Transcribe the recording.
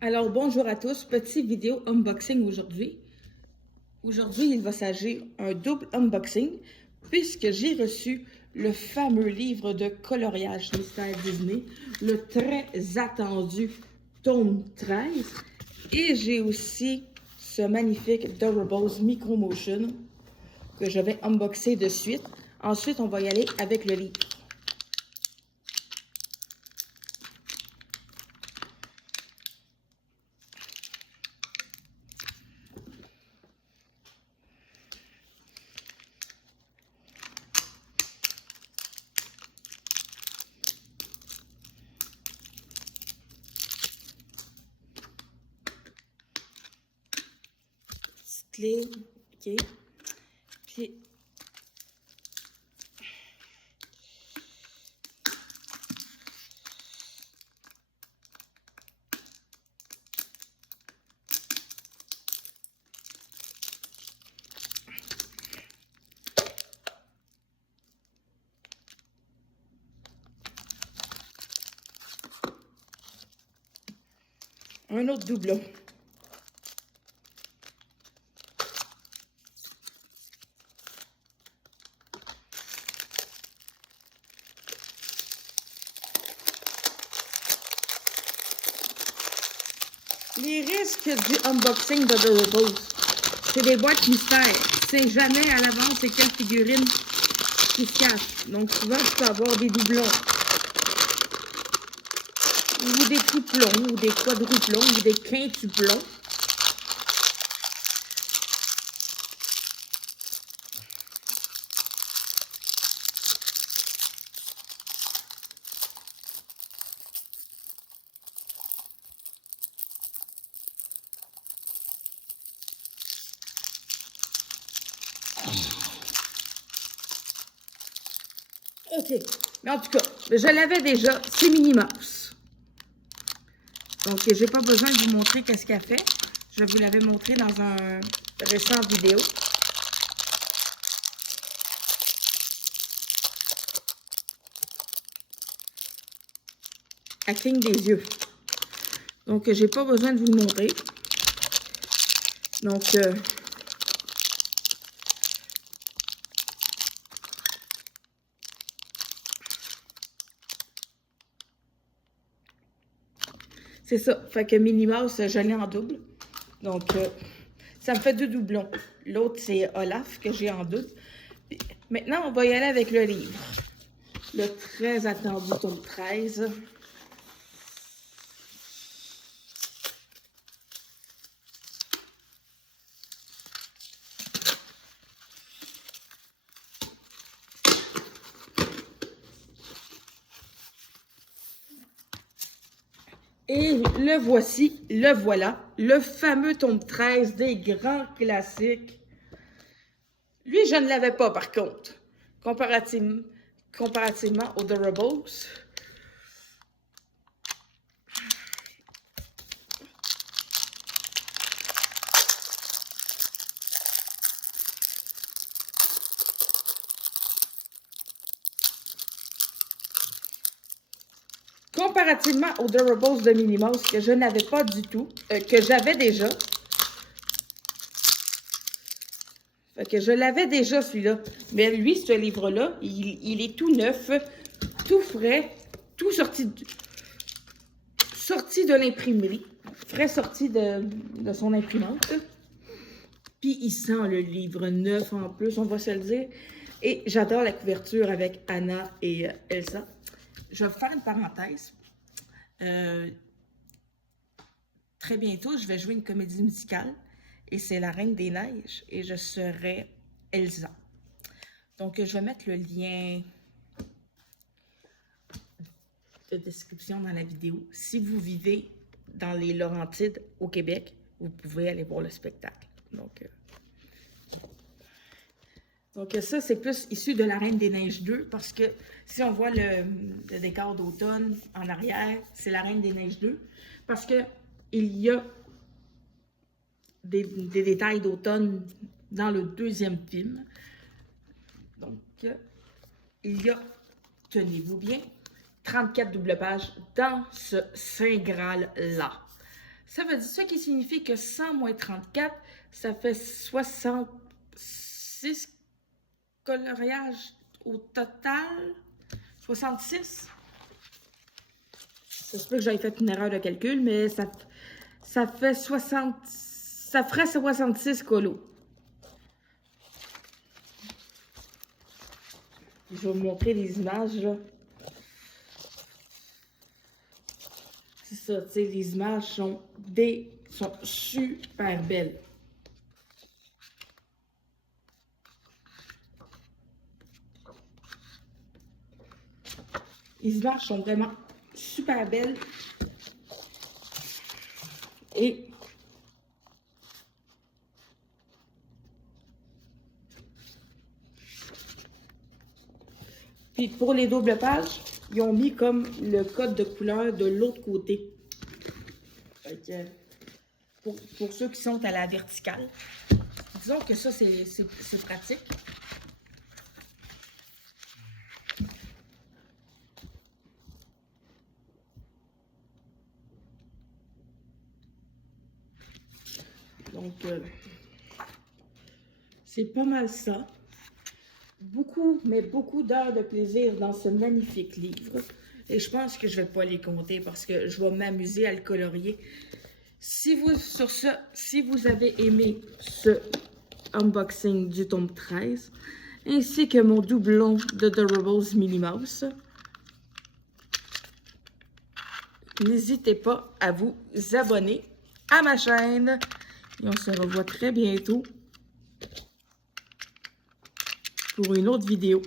Alors, bonjour à tous. Petite vidéo unboxing aujourd'hui. Aujourd'hui, il va s'agir d'un double unboxing puisque j'ai reçu le fameux livre de coloriage Mystère Disney, le très attendu tome 13. Et j'ai aussi ce magnifique Durables Micro Motion que je vais unboxer de suite. Ensuite, on va y aller avec le livre. Clé, ok. Puis un autre doublon. Les risques du unboxing de Durables, c'est des boîtes mystères. C'est jamais à l'avance c'est quelle figurine qui se cache. Donc souvent, tu peux avoir des doublons, ou des triplons, ou des quadruplons, ou des quintuplons. OK. Mais en tout cas, je l'avais déjà, c'est Minnie Mouse. Donc, je n'ai pas besoin de vous montrer qu'est-ce qu'elle fait. Je vous l'avais montré dans un récent vidéo. Elle cligne des yeux. Donc, je n'ai pas besoin de vous le montrer. Donc, c'est ça. Fait que Minnie Mouse, je l'ai en double. Donc, ça me fait deux doublons. L'autre, c'est Olaf que j'ai en double. Puis, maintenant, on va y aller avec le livre. Le très attendu tome 13. Et le voici, le voilà, le fameux tome 13 des grands classiques. Lui, je ne l'avais pas par contre, comparativement aux Durables. Comparativement aux Durables de Minnie Mouse que je n'avais pas du tout, que j'avais déjà. Fait que je l'avais déjà celui-là. Mais lui, ce livre-là, il est tout neuf, tout frais, tout sorti de l'imprimerie. Frais sorti de son imprimante. Puis il sent le livre neuf en plus, on va se le dire. Et j'adore la couverture avec Anna et Elsa. Je vais vous faire une parenthèse. Très bientôt, je vais jouer une comédie musicale et c'est La Reine des Neiges et je serai Elsa. Donc, je vais mettre le lien de description dans la vidéo. Si vous vivez dans les Laurentides au Québec, vous pouvez aller voir le spectacle. Donc ça, c'est plus issu de La Reine des Neiges 2 parce que si on voit le décor d'automne en arrière, c'est La Reine des Neiges 2 parce que il y a des détails d'automne dans le deuxième film. Donc, il y a, tenez-vous bien, 34 doubles pages dans ce Saint Graal-là. Ça veut dire, ce qui signifie que 100 moins 34, ça fait 66 coloriages au total. 66. Ça se peut que j'aille fait une erreur de calcul, mais ça fait 60. Ça ferait 66 colos. Je vais vous montrer les images, là. C'est ça, tu sais, les images sont super belles. Les images sont vraiment super belles. Et puis pour les doubles pages, ils ont mis comme le code de couleur de l'autre côté. Fait que pour ceux qui sont à la verticale, disons que ça, c'est pratique. Donc, c'est pas mal ça. Beaucoup, mais beaucoup d'heures de plaisir dans ce magnifique livre. Et je pense que je vais pas les compter parce que je vais m'amuser à le colorier. Sur ce, si vous avez aimé ce unboxing du tome 13, ainsi que mon doublon de Durables Minnie Mouse, n'hésitez pas à vous abonner à ma chaîne. Et on se revoit très bientôt pour une autre vidéo.